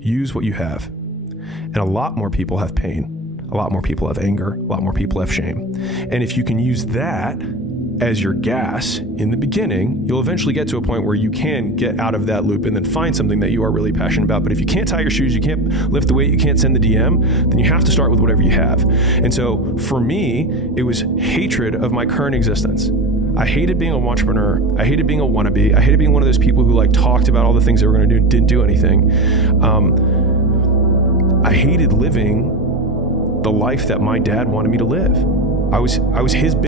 use what you have. And a lot more people have pain. A lot more people have anger. A lot more people have shame. And if you can use that as your gas in the beginning, you'll eventually get to a point where you can get out of that loop and then find something that you are really passionate about. But if you can't tie your shoes, you can't lift the weight, you can't send the DM, then you have to start with whatever you have. And so for me, it was hatred of my current existence. I hated being an entrepreneur. I hated being a wannabe. I hated being one of those people who like talked about all the things they were going to do and didn't do anything. I hated living the life that my dad wanted me to live. I was his bitch.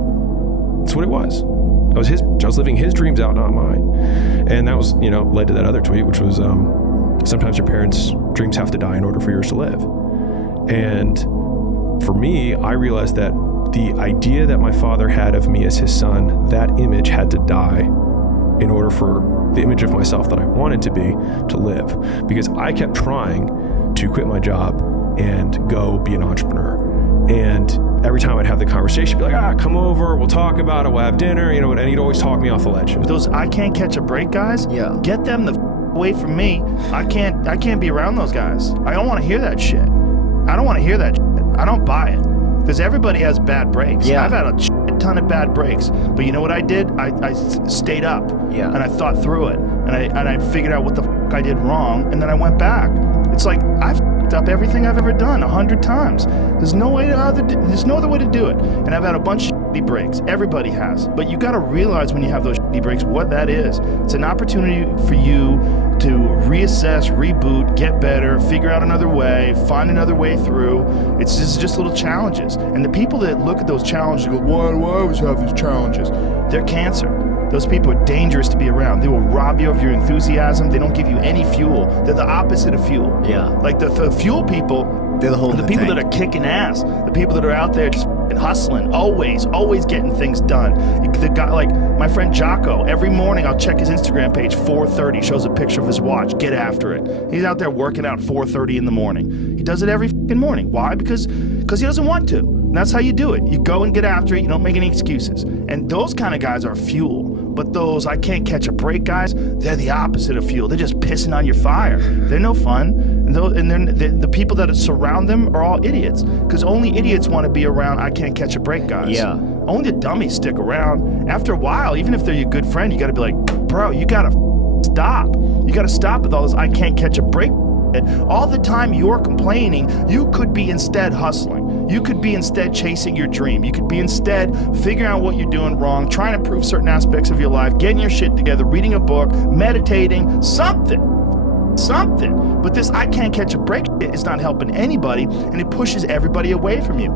That's what it was. I was his bitch. I was living his dreams out, not mine. And that was, led to that other tweet, which was, sometimes your parents' dreams have to die in order for yours to live. And for me, I realized that the idea that my father had of me as his son, that image had to die in order for the image of myself that I wanted to be to live. Because I kept trying to quit my job and go be an entrepreneur. And every time I'd have the conversation, be like, come over, we'll talk about it, we'll have dinner, and he'd always talk me off the ledge. Those I can't catch a break guys, get them the away from me. I can't be around those guys. I don't want to hear that shit. I don't want to hear that shit. I don't buy it. Because everybody has bad breaks. Yeah. I've had a ton of bad breaks. But you know what I did? I stayed up. Yeah. And I thought through it. And I figured out what the fuck I did wrong. And then I went back. It's like, I've fucked up everything I've ever done 100 times. There's no other way to do it. And I've had a bunch of shitty breaks. Everybody has. But you got to realize when you have those shitty breaks what that is. It's an opportunity for you to reassess, reboot, get better, figure out another way, find another way through. It's just little challenges. And the people that look at those challenges and go, why do I always have these challenges? They're cancer. Those people are dangerous to be around. They will rob you of your enthusiasm. They don't give you any fuel. They're the opposite of fuel. Yeah. Like the fuel people, they're the people that are kicking ass, the people that are out there just hustling, always getting things done. The guy, like my friend Jocko, every morning I'll check his Instagram page, 4:30, shows a picture of his watch, get after it. He's out there working out 4:30 in the morning. He does it every fucking morning. Why? Because he doesn't want to. And that's how you do it. You go and get after it, you don't make any excuses. And those kind of guys are fuel. But those I can't catch a break guys, they're the opposite of fuel. They're just pissing on your fire. They're no fun. And then the people that surround them are all idiots. Because only idiots want to be around I can't catch a break guys. Yeah. Only the dummies stick around. After a while, even if they're your good friend, you got to be like, bro, you got to stop. You got to stop with all this I can't catch a break. All the time you're complaining, you could be instead hustling. You could be instead chasing your dream. You could be instead figuring out what you're doing wrong, trying to improve certain aspects of your life, getting your shit together, reading a book, meditating, something. But this I can't catch a break shit is not helping anybody, and it pushes everybody away from you.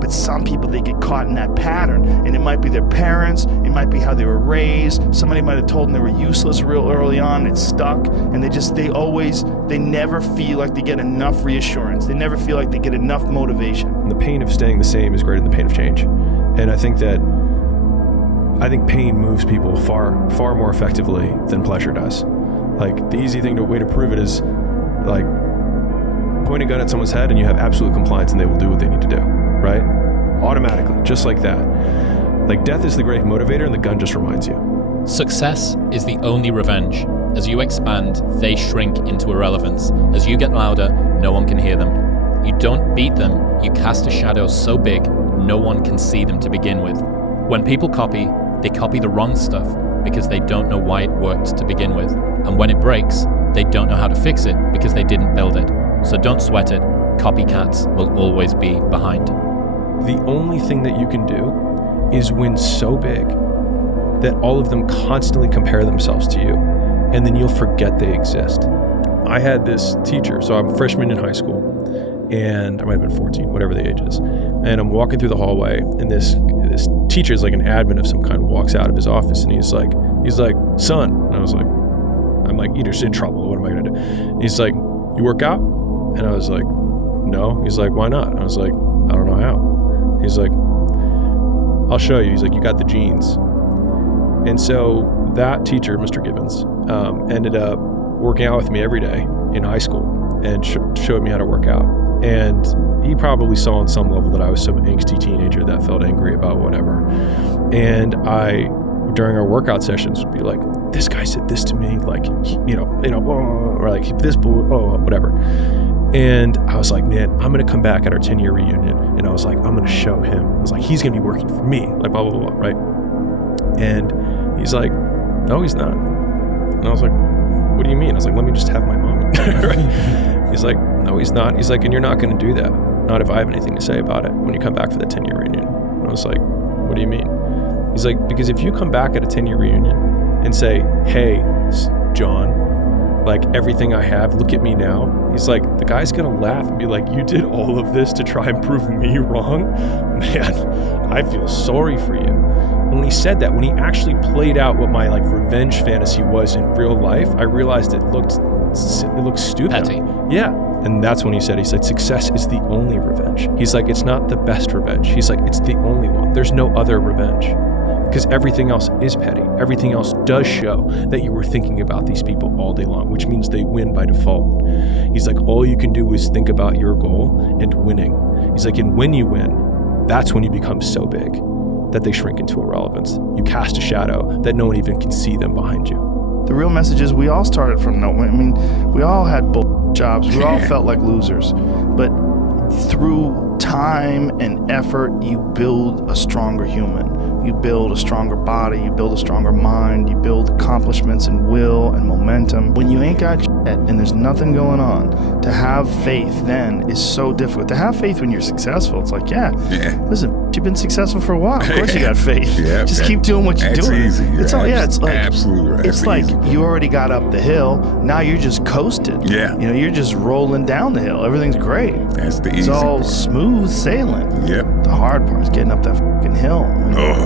But some people, they get caught in that pattern, and it might be their parents, it might be how they were raised, somebody might have told them they were useless real early on, and it's stuck, and they never feel like they get enough reassurance. They never feel like they get enough motivation. And the pain of staying the same is greater than the pain of change. And I think pain moves people far, far more effectively than pleasure does. Like, the easy way to prove it is, like, point a gun at someone's head and you have absolute compliance and they will do what they need to do, right? Automatically, just like that. Like, death is the great motivator and the gun just reminds you. Success is the only revenge. As you expand, they shrink into irrelevance. As you get louder, no one can hear them. You don't beat them, you cast a shadow so big, no one can see them to begin with. When people copy, they copy the wrong stuff because they don't know why it worked to begin with. And when it breaks, they don't know how to fix it because they didn't build it. So don't sweat it. Copycats will always be behind. The only thing that you can do is win so big that all of them constantly compare themselves to you, and then you'll forget they exist. I had this teacher, so I'm a freshman in high school, and I might have been 14, whatever the age is, and I'm walking through the hallway, and this teacher is like an admin of some kind, walks out of his office, and he's like, son, and I was like, I'm like, you're just in trouble, what am I gonna do? And he's like, you work out? And I was like, no. He's like, why not? And I was like, I don't know how. He's like, I'll show you. He's like, you got the genes. And so that teacher, Mr. Gibbons, ended up working out with me every day in high school and showed me how to work out. And he probably saw on some level that I was some angsty teenager that felt angry about whatever. And I during our workout sessions would be like, this guy said this to me, like, or like this, whatever. And I was like, man, I'm going to come back at our 10-year reunion. And I was like, I'm going to show him. I was like, he's going to be working for me, like blah, blah, blah, right? And he's like, no, he's not. And I was like, what do you mean? I was like, let me just have my moment. Right? He's like, no, he's not. He's like, and you're not going to do that. Not if I have anything to say about it when you come back for the 10-year reunion. And I was like, what do you mean? He's like, because if you come back at a 10-year reunion and say, hey, John, like everything I have, look at me now. He's like, the guy's gonna laugh and be like, you did all of this to try and prove me wrong? Man, I feel sorry for you. And when he said that, when he actually played out what my like revenge fantasy was in real life, I realized it looked stupid. Petty. Yeah. And that's when he said, success is the only revenge. He's like, it's not the best revenge. He's like, it's the only one. There's no other revenge. Because everything else is petty. Everything else does show that you were thinking about these people all day long, which means they win by default. He's like, all you can do is think about your goal and winning. He's like, and when you win, that's when you become so big that they shrink into irrelevance. You cast a shadow that no one even can see them behind you. The real message is we all started from nowhere. I mean, we all had jobs. We all felt like losers. But through time and effort, you build a stronger human. You build a stronger body, you build a stronger mind, you build accomplishments and will and momentum. When you ain't got shit and there's nothing going on, to have faith then is so difficult. To have faith when you're successful, it's like, listen, you've been successful for a while. Of course you got faith. Just keep doing what you're doing. Easy. It's all, it's like, absolutely right. It's like you already got up the hill, now you're just coasting. Yeah. You're just rolling down the hill. Everything's great. That's the easy It's all part. smooth sailing. Yep. The hard part is getting up that fucking hill.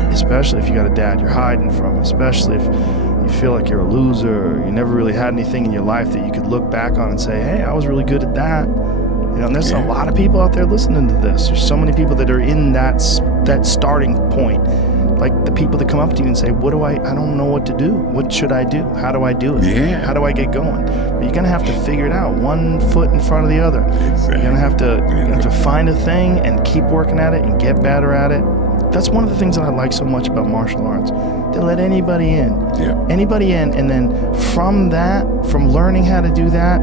Especially if you got a dad you're hiding from, especially if you feel like you're a loser, or you never really had anything in your life that you could look back on and say, hey, I was really good at that. And there's a lot of people out there listening to this. There's so many people that are in that starting point. Like the people that come up to you and say, I don't know what to do. What should I do? How do I do it? Yeah. How do I get going? But you're gonna have to figure it out, one foot in front of the other. Exactly. You're gonna have to find a thing and keep working at it and get better at it. That's one of the things that I like so much about martial arts. They let anybody in. Yeah. Anybody in, and then from learning how to do that,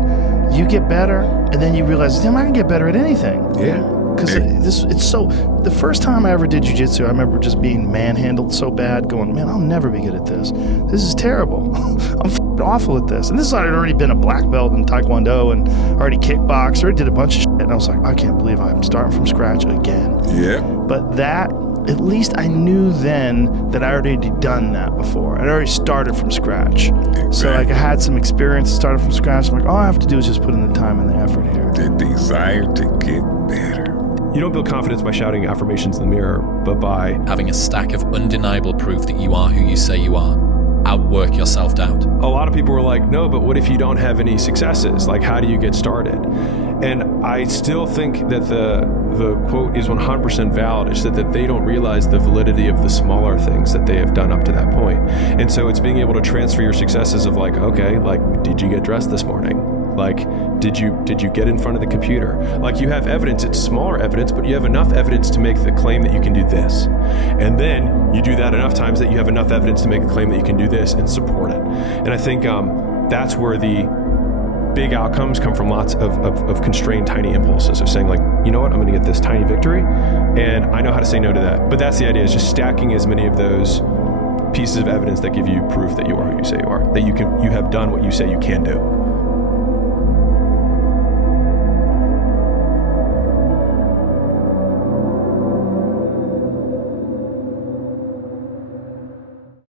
you get better, and then you realize, damn, I can get better at anything. Yeah. Because it's so, the first time I ever did jiu-jitsu, I remember just being manhandled so bad, going, man, I'll never be good at this. This is terrible. I'm awful at this. And this is, I'd already been a black belt in Taekwondo and already kickboxed, already did a bunch of shit, and I was like, I can't believe I'm starting from scratch again. Yeah. But that, at least I knew then that I already done that before. I'd already started from scratch. Exactly. So like I had some experience, started from scratch. I'm like, all I have to do is just put in the time and the effort here. The desire to get better. You don't build confidence by shouting affirmations in the mirror, but by Having a stack of undeniable proof that you are who you say you are. Outwork your self-doubt. a lot of people were like, no, but what if you don't have any successes? Like, how do you get started? And I still think that the quote is 100% valid. It's that they don't realize the validity of the smaller things that they have done up to that point. And so it's being able to transfer your successes of like, okay, like, did you get dressed this morning? Like, did you get in front of the computer? Like, you have evidence, it's smaller evidence, but you have enough evidence to make the claim that you can do this. And then you do that enough times that you have enough evidence to make a claim that you can do this and support it. And I think that's where the big outcomes come from, lots of constrained tiny impulses of saying like, you know what, I'm gonna get this tiny victory and I know how to say no to that. But that's the idea, is just stacking as many of those pieces of evidence that give you proof that you are who you say you are, that you have done what you say you can do.